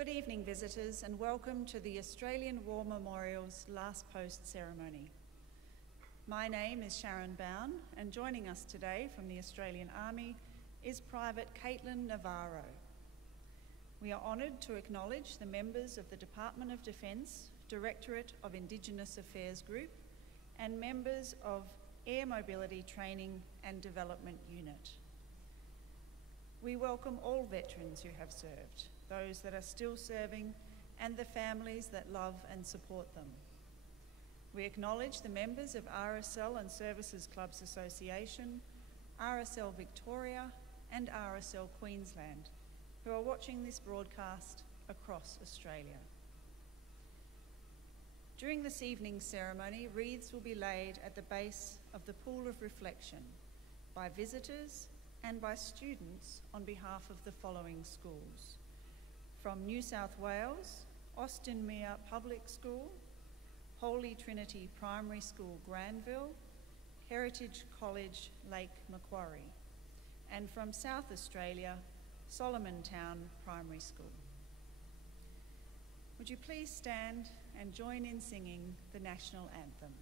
Good evening, visitors, and welcome to the Australian War Memorial's Last Post ceremony. My name is Sharon Bown, and joining us today from the Australian Army is Private Caitlin Navarro. We are honoured to acknowledge the members of the Department of Defence, Directorate of Indigenous Affairs Group, and members of Air Mobility Training and Development Unit. We welcome all veterans who have served, those that are still serving, and the families that love and support them. We acknowledge the members of RSL and Services Clubs Association, RSL Victoria, and RSL Queensland, who are watching this broadcast across Australia. During this evening's ceremony, wreaths will be laid at the base of the Pool of Reflection by visitors and by students on behalf of the following schools. From New South Wales, Austin Mere Public School, Holy Trinity Primary School Granville, Heritage College Lake Macquarie, and from South Australia, Solomon Town Primary School. Would you please stand and join in singing the National Anthem?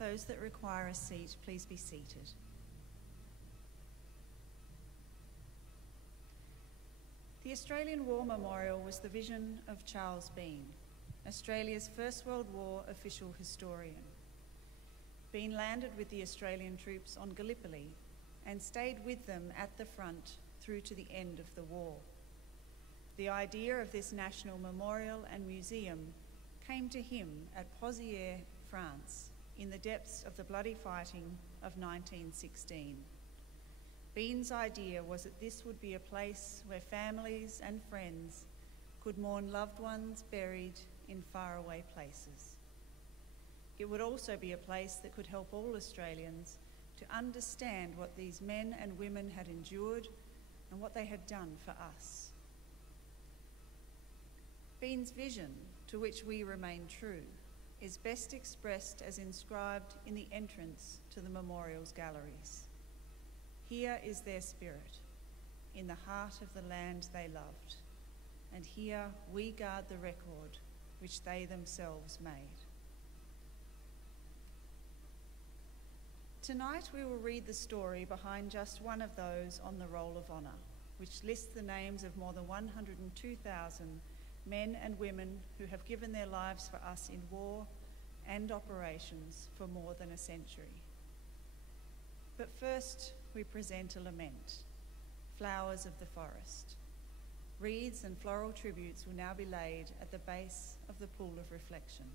Those that require a seat, please be seated. The Australian War Memorial was the vision of Charles Bean, Australia's First World War official historian. Bean landed with the Australian troops on Gallipoli and stayed with them at the front through to the end of the war. The idea of this national memorial and museum came to him at Pozières, France, in the depths of the bloody fighting of 1916. Bean's idea was that this would be a place where families and friends could mourn loved ones buried in faraway places. It would also be a place that could help all Australians to understand what these men and women had endured and what they had done for us. Bean's vision, to which we remain true, is best expressed as inscribed in the entrance to the memorial's galleries. Here is their spirit, in the heart of the land they loved, and here we guard the record which they themselves made. Tonight we will read the story behind just one of those on the Roll of Honour, which lists the names of more than 102,000 men and women who have given their lives for us in war and operations for more than a century. But first, we present a lament, Flowers of the Forest. Wreaths and floral tributes will now be laid at the base of the Pool of Reflection.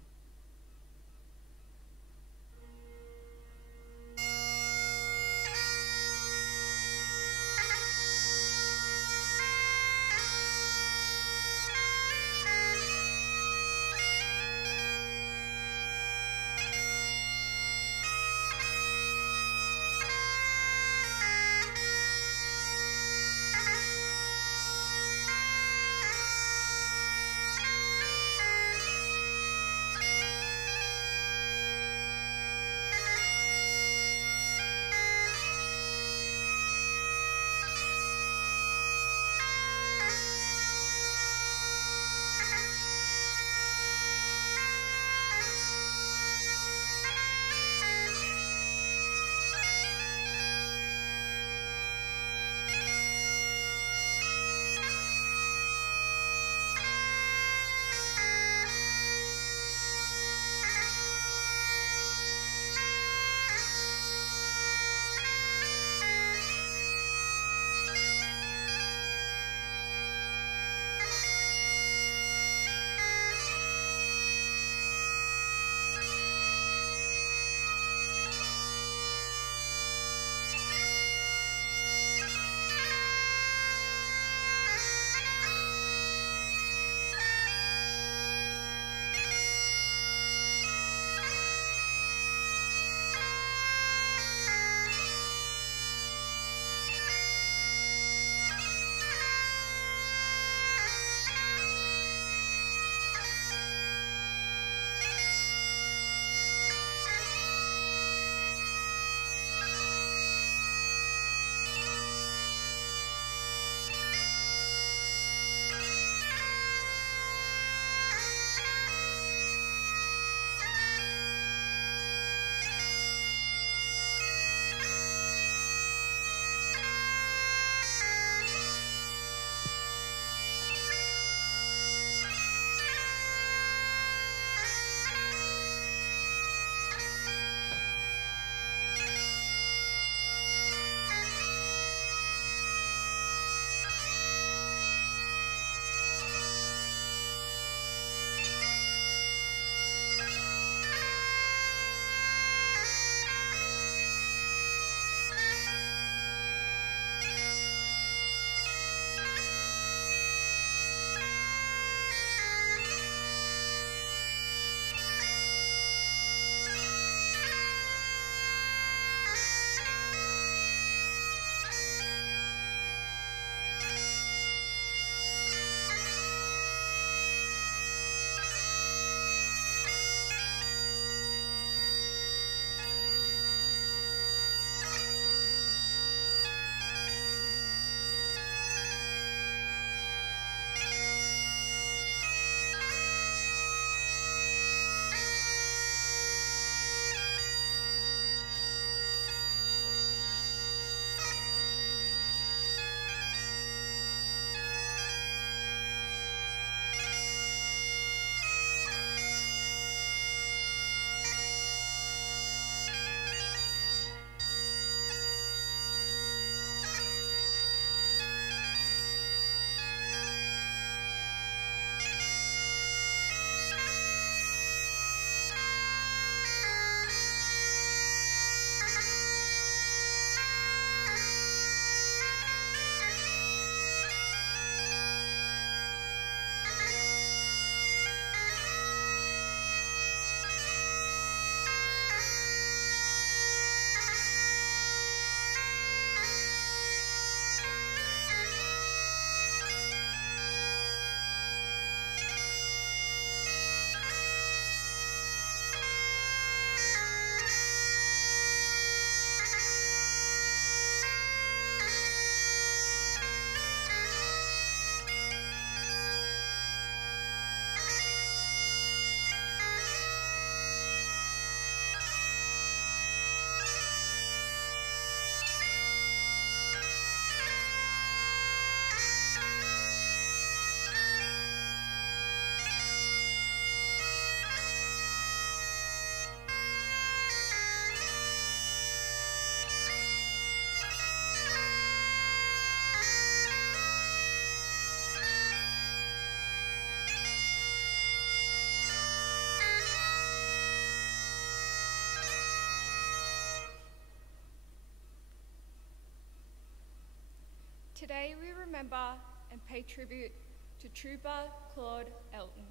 Today we remember and pay tribute to Trooper Claude Elton.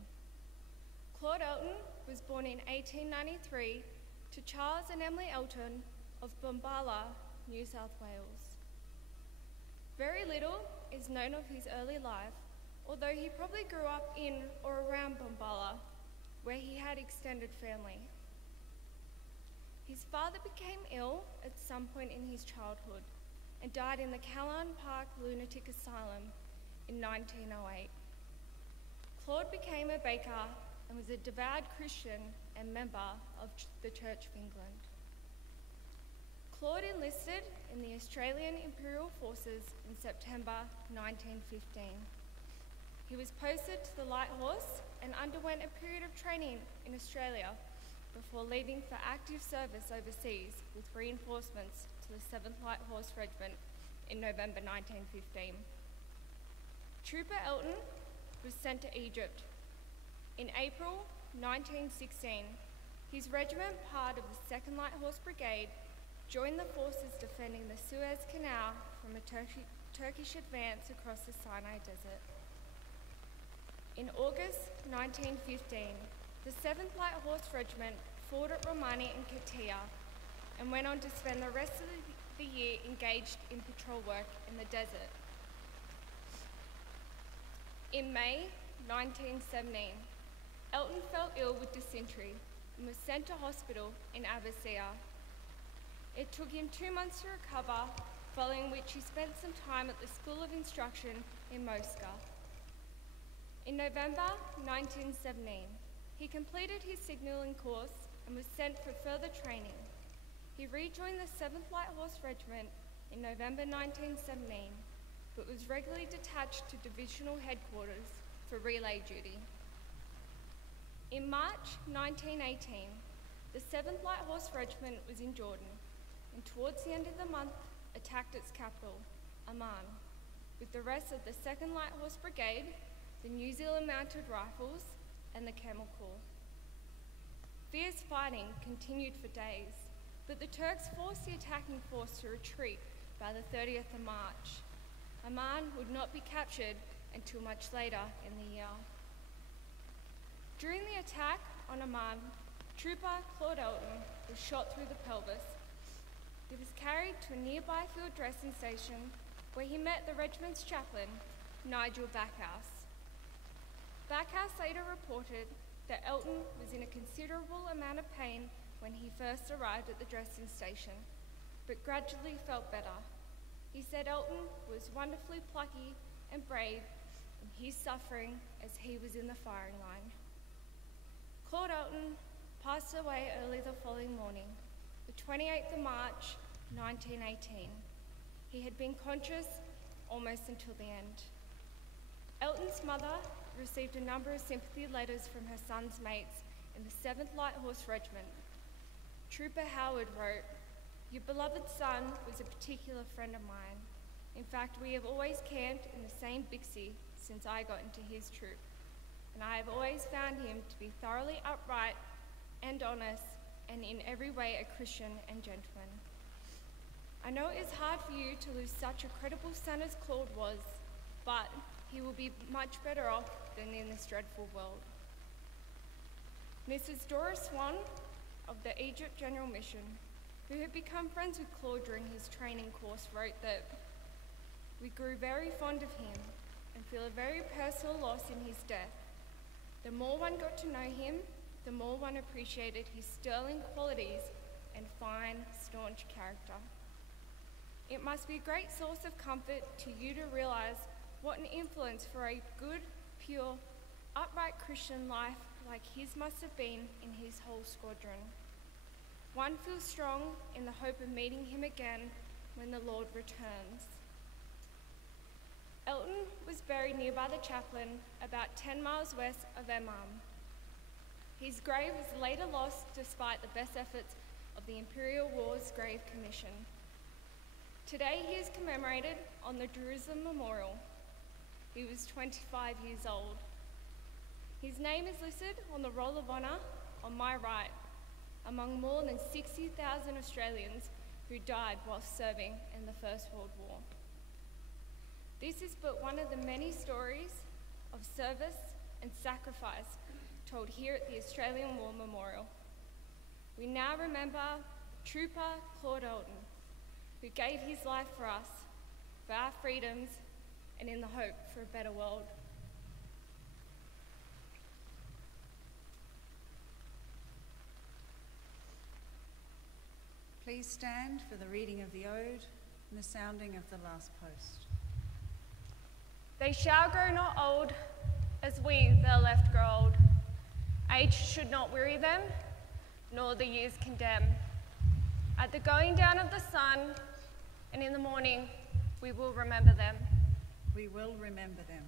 Claude Elton was born in 1893 to Charles and Emily Elton of Bombala, New South Wales. Very little is known of his early life, although he probably grew up in or around Bombala, where he had extended family. His father became ill at some point in his childhood and died in the Callan Park Lunatic Asylum in 1908. Claude became a baker and was a devout Christian and member of the Church of England. Claude enlisted in the Australian Imperial Forces in September 1915. He was posted to the Light Horse and underwent a period of training in Australia before leaving for active service overseas with reinforcements to the 7th Light Horse Regiment in November 1915. Trooper Elton was sent to Egypt. In April 1916, his regiment, part of the 2nd Light Horse Brigade, joined the forces defending the Suez Canal from a Turkish advance across the Sinai Desert. In August 1915, the 7th Light Horse Regiment fought at Romani and Katia and went on to spend the rest of the year engaged in patrol work in the desert. In May 1917, Elton fell ill with dysentery and was sent to hospital in Abbasia. It took him 2 months to recover, following which he spent some time at the School of Instruction in Moscow. In November 1917, he completed his signalling course and was sent for further training. He rejoined the 7th Light Horse Regiment in November 1917, but was regularly detached to divisional headquarters for relay duty. In March 1918, the 7th Light Horse Regiment was in Jordan, and towards the end of the month attacked its capital, Amman, with the rest of the 2nd Light Horse Brigade, the New Zealand Mounted Rifles, and the Camel Corps. Fierce fighting continued for days, but the Turks forced the attacking force to retreat by the 30th of March. Amman would not be captured until much later in the year. During the attack on Amman, Trooper Claude Elton was shot through the pelvis. He was carried to a nearby field dressing station where he met the regiment's chaplain, Nigel Backhouse. Backhouse later reported that Elton was in a considerable amount of pain when he first arrived at the dressing station, but gradually felt better. He said Elton was wonderfully plucky and brave in his suffering as he was in the firing line. Claude Elton passed away early the following morning, the 28th of March, 1918. He had been conscious almost until the end. Elton's mother received a number of sympathy letters from her son's mates in the 7th Light Horse Regiment. Trooper Howard wrote, "Your beloved son was a particular friend of mine. In fact, we have always camped in the same Bixie since I got into his troop, and I have always found him to be thoroughly upright and honest, and in every way a Christian and gentleman. I know it is hard for you to lose such a credible son as Claude was, but he will be much better off than in this dreadful world." Mrs. Doris Swan of the Egypt General Mission, who had become friends with Claude during his training course, wrote that, "We grew very fond of him and feel a very personal loss in his death. The more one got to know him, the more one appreciated his sterling qualities and fine, staunch character. It must be a great source of comfort to you to realize what an influence for a good, pure, upright Christian life like his must have been in his whole squadron. One feels strong in the hope of meeting him again when the Lord returns." Elton was buried nearby the chaplain, about 10 miles west of Amman. His grave was later lost despite the best efforts of the Imperial Wars Grave Commission. Today he is commemorated on the Jerusalem Memorial. He was 25 years old. His name is listed on the Roll of Honour on my right, among more than 60,000 Australians who died while serving in the First World War. This is but one of the many stories of service and sacrifice told here at the Australian War Memorial. We now remember Trooper Claude Elton, who gave his life for us, for our freedoms, and in the hope for a better world. Please stand for the reading of the ode and the sounding of the last post. They shall grow not old, as we their left grow old. Age should not weary them, nor the years condemn. At the going down of the sun, and in the morning, we will remember them. We will remember them.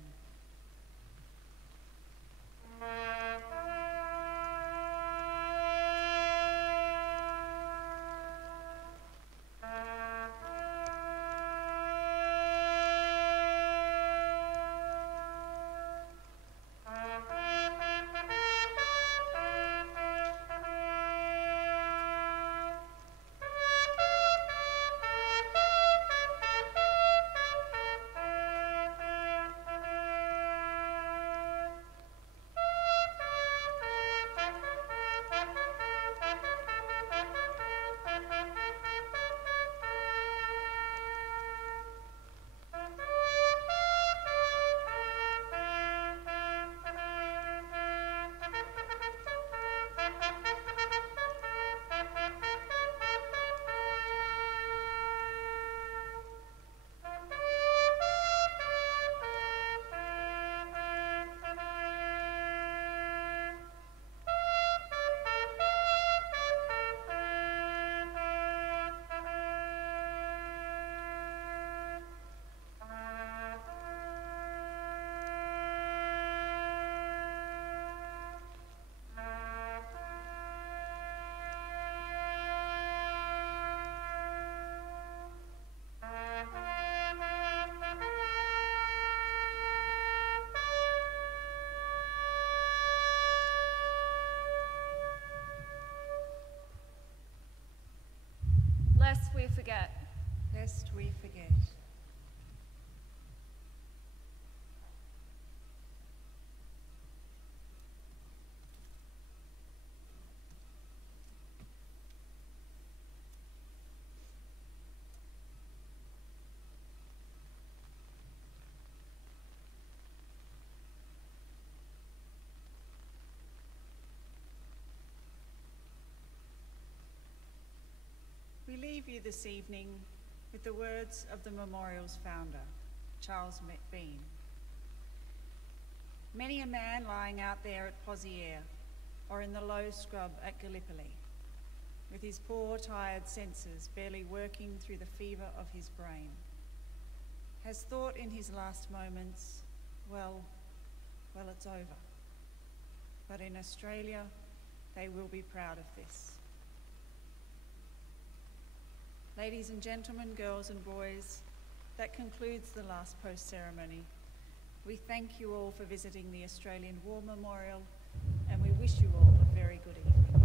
Lest we forget. Lest we forget. We leave you this evening with the words of the memorial's founder, Charles Bean. Many a man lying out there at Poziere or in the low scrub at Gallipoli, with his poor, tired senses barely working through the fever of his brain, has thought in his last moments, well, it's over. But in Australia, they will be proud of this. Ladies and gentlemen, girls and boys, that concludes the last post ceremony. We thank you all for visiting the Australian War Memorial, and we wish you all a very good evening.